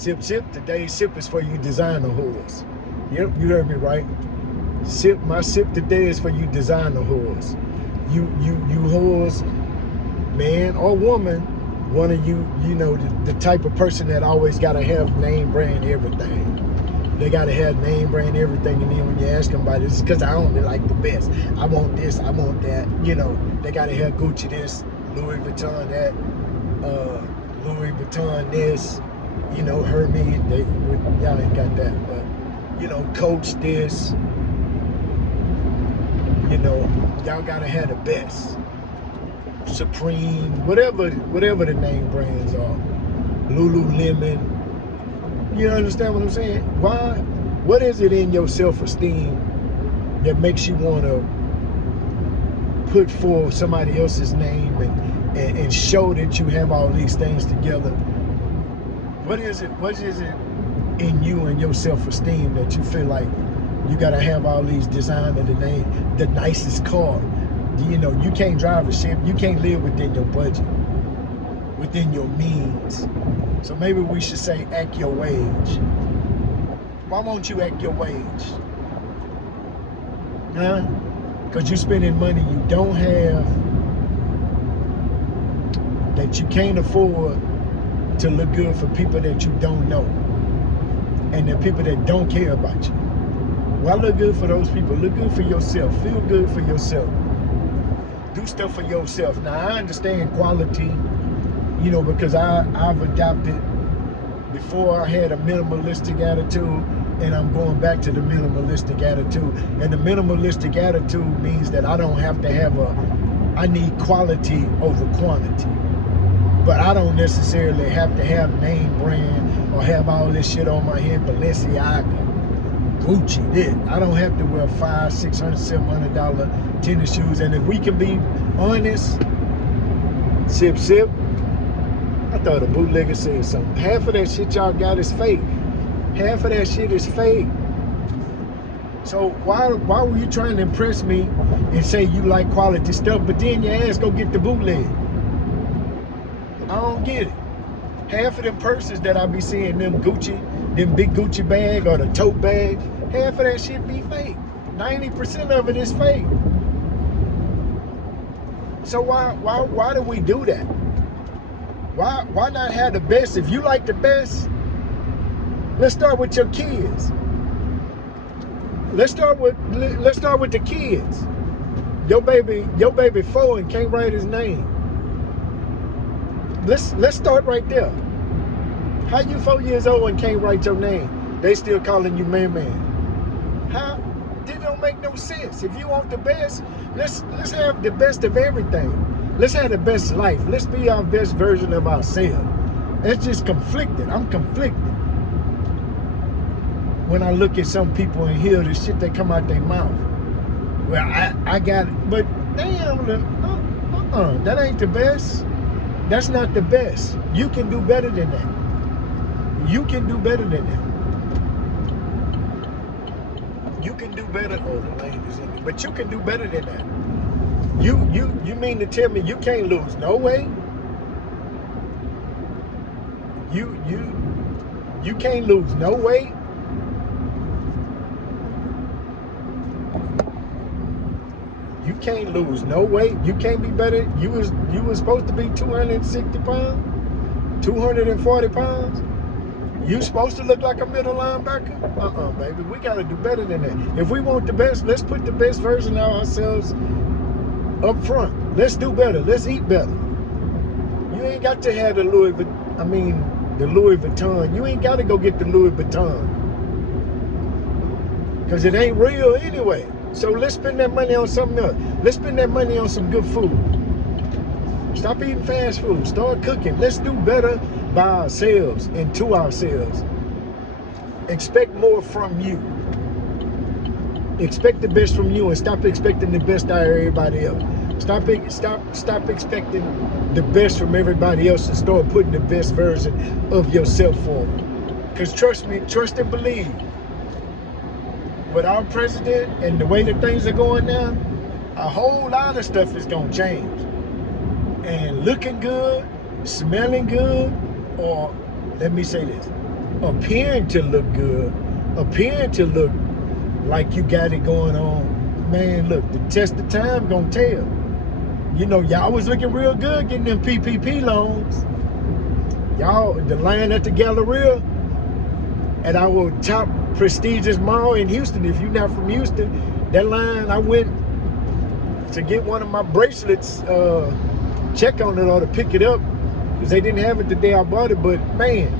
Sip, sip. Today's sip is for you designer whores. Yep, you heard me right. Sip. My sip today is for you designer whores. You whores, man or woman. One of you, you know, the type of person that always gotta have name brand everything. They gotta have name brand everything, and then when you ask them about it, it's because I only like the best. I want this, I want that. You know, they gotta have Gucci this, Louis Vuitton that, Louis Vuitton this. You know, Hermes. Y'all ain't got that, but you know, Coach this. You know, y'all gotta have the best. Supreme, whatever the name brands are. Lululemon. You understand what I'm saying? Why? What is it in your self-esteem that makes you want to put forth somebody else's name and show that you have all these things together? What is it in you and your self-esteem that you feel like you got to have all these designer, the nicest car? You know, you can't drive a ship. You can't live within your budget, within your means. So maybe we should say act your wage. Why won't you act your wage? Huh? Because you're spending money you don't have, that you can't afford to look good for people that you don't know, and the people that don't care about you. Why look good for those people? Look good for yourself. Feel good for yourself. Do stuff for yourself. Now, I understand quality, you know, because I've adopted. Before I had a minimalistic attitude, and I'm going back to the minimalistic attitude. And the minimalistic attitude means that I don't have to have I need quality over quantity. But I don't necessarily have to have name brand or have all this shit on my head, Balenciaga, Gucci, this. I don't have to wear $500, $600, $700 tennis shoes. And if we can be honest, sip, sip, I thought a bootlegger said something. Half of that shit y'all got is fake. Half of that shit is fake. So why were you trying to impress me and say you like quality stuff, but then your ass go get the bootleg? I don't get it. Half of them purses that I be seeing, them big Gucci bag or the tote bag, half of that shit be fake. 90% of it is fake. So why do we do that? Why not have the best? If you like the best, let's start with your kids. Let's start with the kids. Your baby 4 and can't write his name. Let's start right there. How you 4 years old and can't write your name? They still calling you man. How? That don't make no sense. If you want the best, let's have the best of everything. Let's have the best life. Let's be our best version of ourselves. It's just conflicted. I'm conflicted when I look at some people and hear the shit that come out their mouth. Well, I got it, but damn, that ain't the best. That's not the best. You can do better than that. You can do better than that. You can do better. Oh, the lane is in it. But you can do better than that. You mean to tell me you can't lose no weight? You can't lose no weight? You can't lose no weight. You can't be better. You was supposed to be 260 pounds, 240 pounds. You supposed to look like a middle linebacker? Baby. We got to do better than that. If we want the best, let's put the best version of ourselves up front. Let's do better. Let's eat better. You ain't got to have the Louis Vuitton. You ain't got to go get the Louis Vuitton, because it ain't real anyway. So let's spend that money on something else. Let's spend that money on some good food. Stop eating fast food. Start cooking. Let's do better by ourselves and to ourselves. Expect more from you. Expect the best from you and stop expecting the best out of everybody else. Stop expecting the best from everybody else and start putting the best version of yourself forward. Because trust me, trust and believe, with our president and the way that things are going now, a whole lot of stuff is going to change. And looking good, smelling good, or let me say this, appearing to look good, appearing to look like you got it going on. Man, look, the test of time gonna tell. You know, y'all was looking real good getting them PPP loans. Y'all, the line at the Galleria, at our top prestigious mall in Houston, if you're not from Houston, that line, I went to get one of my bracelets, check on it or to pick it up, because they didn't have it the day I bought it. But man,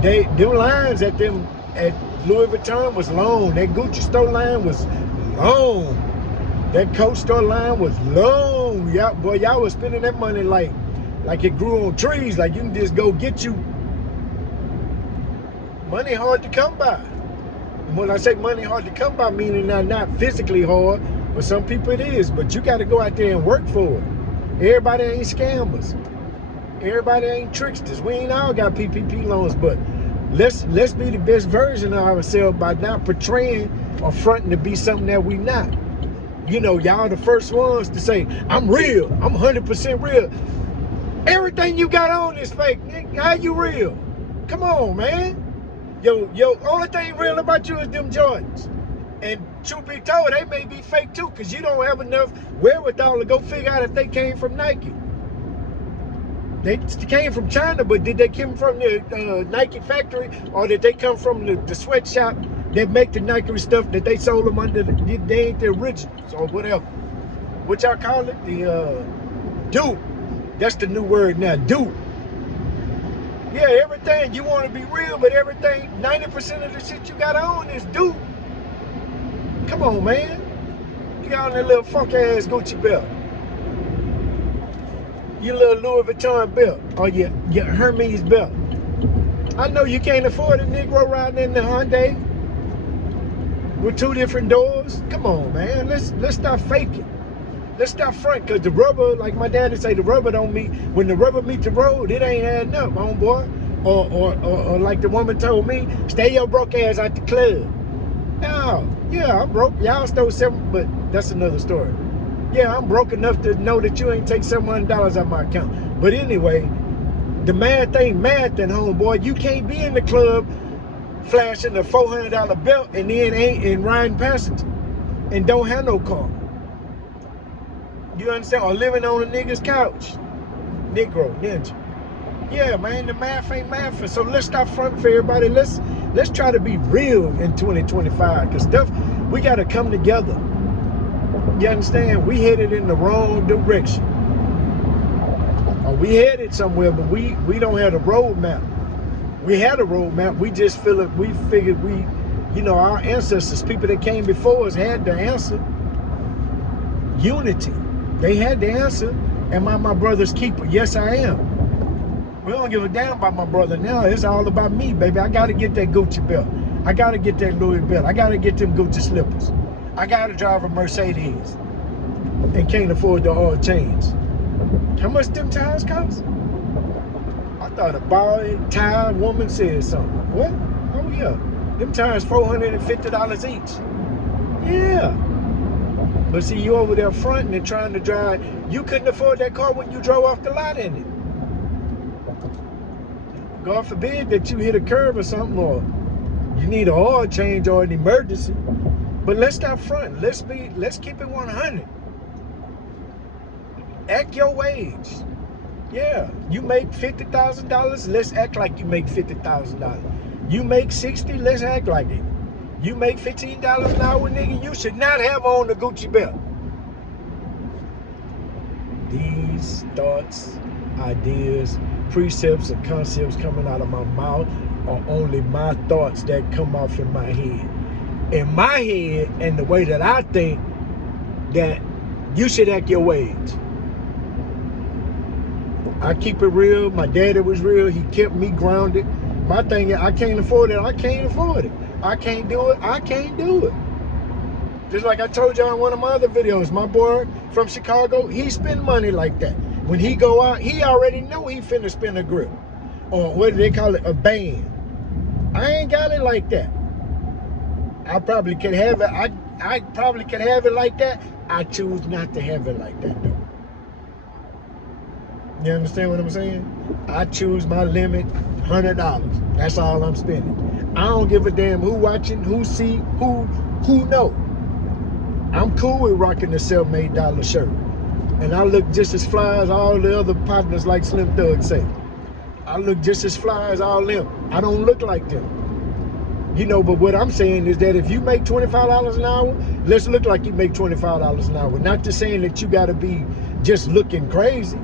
them lines at Louis Vuitton was long. That Gucci store line was long. That Coach store line was long. Y'all, boy, y'all was spending that money like it grew on trees. Like you can just go get you. Money hard to come by. And when I say money hard to come by, meaning not physically hard, but some people it is. But you got to go out there and work for it. Everybody ain't scammers. Everybody ain't tricksters. We ain't all got PPP loans, but let's be the best version of ourselves by not portraying or fronting to be something that we not. You know, y'all the first ones to say, I'm real. I'm 100% real. Everything you got on is fake, nigga. How you real? Come on, man. Yo, only thing real about you is them Jordans. And truth be told, they may be fake too, because you don't have enough wherewithal to go figure out if they came from Nike. They came from China, but did they come from the Nike factory, or did they come from the sweatshop that make the Nike stuff that they sold them under? They ain't the originals or whatever. What y'all call it? The dupe. That's the new word now, dupe. Yeah, everything you want to be real, but everything, 90% of the shit you got on is dupe. Come on, man. You got on that little funk ass Gucci belt. Your little Louis Vuitton belt, or your Hermes belt. I know you can't afford a Negro riding in the Hyundai with 2 different doors. Come on, man. Let's stop faking. Let's stop front, because the rubber, like my daddy say, the rubber don't meet. When the rubber meet the road, it ain't adding up, homeboy. Or like the woman told me, stay your broke ass at the club. No, yeah, I'm broke. Y'all stole $7, but that's another story. Yeah, I'm broke enough to know that you ain't take $700 out of my account. But anyway, the mad thing, homeboy, you can't be in the club flashing a $400 belt and then ain't riding passenger and don't have no car. You understand? Or living on a nigga's couch. Negro, ninja. Yeah, man, the math ain't math. So let's stop fronting for everybody. Let's try to be real in 2025. Because stuff, we got to come together. You understand? We headed in the wrong direction. Or we headed somewhere, but we don't have a roadmap. We had a roadmap. We just figured you know, our ancestors, people that came before us, had the answer. Unity. They had the answer. Am I my brother's keeper? Yes, I am. We don't give a damn about my brother now. It's all about me, baby. I got to get that Gucci belt. I got to get that Louis belt. I got to get them Gucci slippers. I got to drive a Mercedes and can't afford the oil change. How much them tires cost? I thought a bald tire woman said something. What? Oh, yeah. Them tires $450 each. Yeah. But see, you over there fronting and trying to drive. You couldn't afford that car when you drove off the lot in it. God forbid that you hit a curve or something, or you need an oil change or an emergency. But let's stop fronting. Let's keep it 100. Act your wage. Yeah, you make $50,000. Let's act like you make $50,000. You make 60. Let's act like it. You make $15 an hour, nigga. You should not have on the Gucci belt. These thoughts, ideas, precepts, and concepts coming out of my mouth are only my thoughts that come off in my head. In my head, and the way that I think, that you should act your wage. I keep it real. My daddy was real. He kept me grounded. My thing is, I can't afford it. I can't afford it. I can't do it. I can't do it. Just like I told y'all in one of my other videos, my boy from Chicago, he spend money like that. When he go out, he already know he finna spend a grip. Or what do they call it? A band. I ain't got it like that. I probably could have it. I probably could have it like that. I choose not to have it like that, though. You understand what I'm saying? I choose my limit, $100. That's all I'm spending. I don't give a damn who watching, who see, who know. I'm cool with rocking the self-made dollar shirt. And I look just as fly as all the other partners, like Slim Thug say. I look just as fly as all them. I don't look like them. You know, but what I'm saying is that if you make $25 an hour, let's look like you make $25 an hour. Not to saying that you gotta be just looking crazy.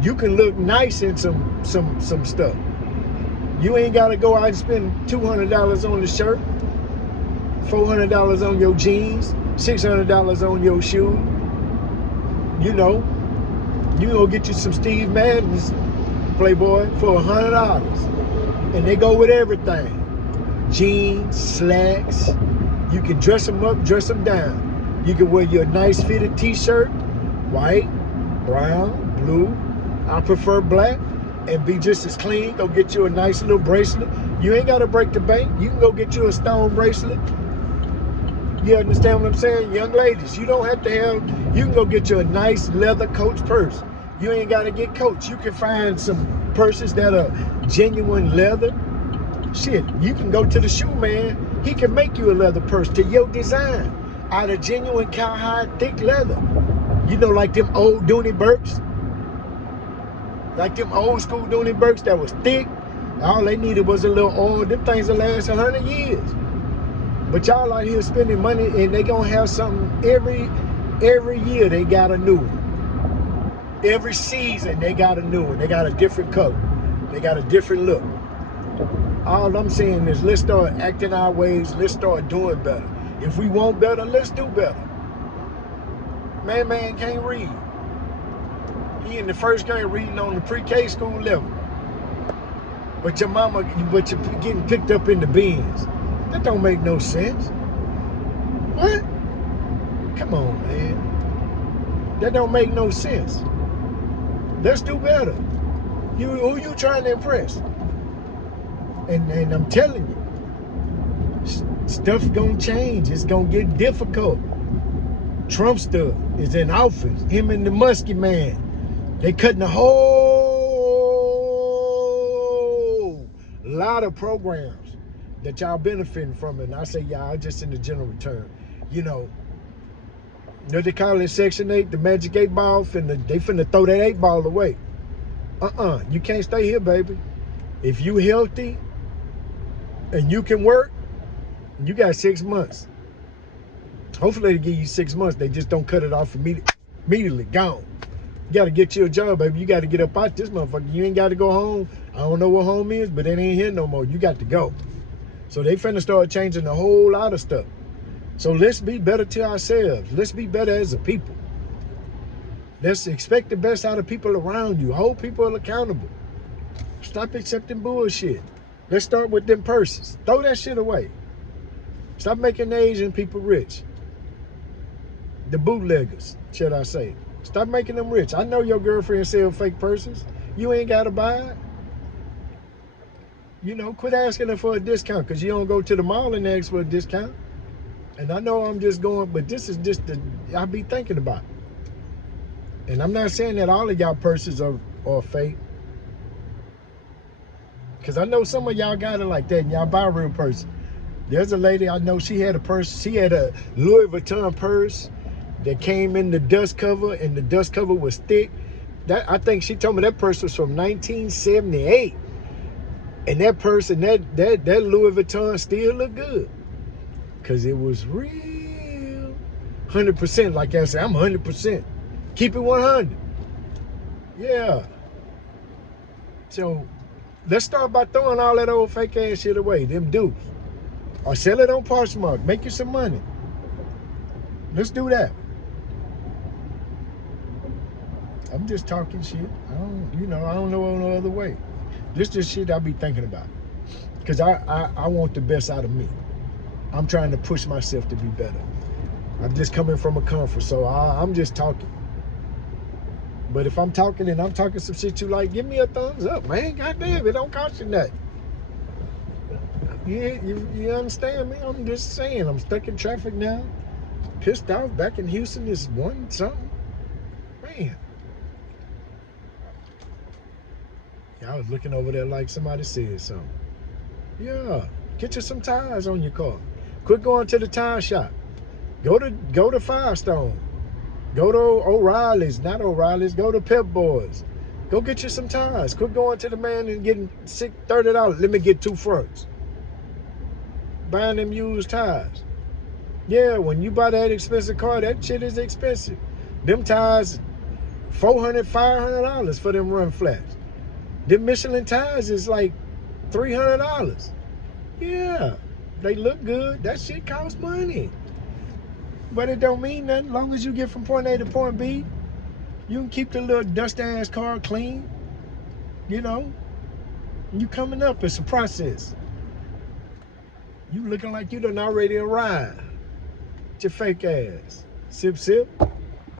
You can look nice in some stuff. You ain't gotta go out and spend $200 on the shirt, $400 on your jeans, $600 on your shoes. You know, you gonna get you some Steve Maddens, Playboy, for $100, and they go with everything: jeans, slacks. You can dress them up, dress them down. You can wear your nice fitted T-shirt, white, brown, blue. I prefer black, and be just as clean. Go get you a nice little bracelet. You ain't gotta break the bank. You can go get you a stone bracelet. You understand what I'm saying? Young ladies, you don't have to have, you can go get you a nice leather Coach purse. You ain't got to get Coach. You can find some purses that are genuine leather. Shit, you can go to the shoe man. He can make you a leather purse to your design out of genuine cowhide thick leather. You know, like them old Dooney Burks. Like them old school Dooney Burks that was thick. All they needed was a little oil. Them things will last 100 years. But y'all out here spending money, and they gonna have something every year. They got a new one. Every season they got a new one. They got a different color. They got a different look. All I'm saying is, let's start acting our ways. Let's start doing better. If we want better, let's do better. Man can't read. He in the first grade reading on the pre-K school level. But you're getting picked up in the bins. That don't make no sense. What? Come on, man. That don't make no sense. Let's do better. Who you trying to impress? And I'm telling you, stuff gonna change. It's gonna get difficult. Trump stuff is in office. Him and the Muskie man. They cutting a whole lot of programs that y'all benefiting from it. And I say y'all just in the general term. You know what they call it, Section 8, the magic 8 ball, they finna throw that 8 ball away. You can't stay here, baby. If you healthy and you can work, you got 6 months. Hopefully they give you 6 months. They just don't cut it off immediately, gone. You gotta get you a job, baby. You gotta get up out this motherfucker. You ain't gotta go home. I don't know what home is, but it ain't here no more. You got to go. So they finna start changing a whole lot of stuff. So let's be better to ourselves. Let's be better as a people. Let's expect the best out of people around you. Hold people accountable. Stop accepting bullshit. Let's start with them purses. Throw that shit away. Stop making the Asian people rich. The bootleggers, should I say. Stop making them rich. I know your girlfriend sell fake purses. You ain't got to buy it. You know, quit asking her for a discount, because you don't go to the mall and ask for a discount. And I know I'm just going, but this is just I be thinking about it. And I'm not saying that all of y'all purses are fake. Because I know some of y'all got it like that, and y'all buy real purses. There's a lady I know, she had a purse. She had a Louis Vuitton purse that came in the dust cover, and the dust cover was thick. I think she told me that purse was from 1978. And that purse and that Louis Vuitton still look good. Because it was real. 100%, like I said, I'm 100%. Keep it 100. Yeah. So let's start by throwing all that old fake ass shit away, them dupes. Or sell it on Poshmark. Make you some money. Let's do that. I'm just talking shit. I don't know no other way. This just shit I be thinking about. Because I want the best out of me. I'm trying to push myself to be better. I'm just coming from a comfort, so I'm just talking. But if I'm talking and I'm talking some shit you like, give me a thumbs up, man. Goddamn, it don't cost you nothing. You understand me? I'm just saying, I'm stuck in traffic now. Pissed off. Back in Houston is 1 something. Man. Yeah, I was looking over there like somebody said something. Yeah, get you some tires on your car. Quit going to the tire shop. Go to Firestone. Go to O'Reilly's, not O'Reilly's. Go to Pep Boys. Go get you some tires. Quit going to the man and getting $30. Let me get 2 fronts. Buying them used tires. Yeah, when you buy that expensive car, that shit is expensive. Them tires, $400, $500 for them run flats. Them Michelin tires is like $300. Yeah, they look good. That shit costs money. But it don't mean nothing. As long as you get from point A to point B, you can keep the little dust-ass car clean. You know, you coming up. It's a process. You looking like you done already arrived. Your fake ass. Sip, sip.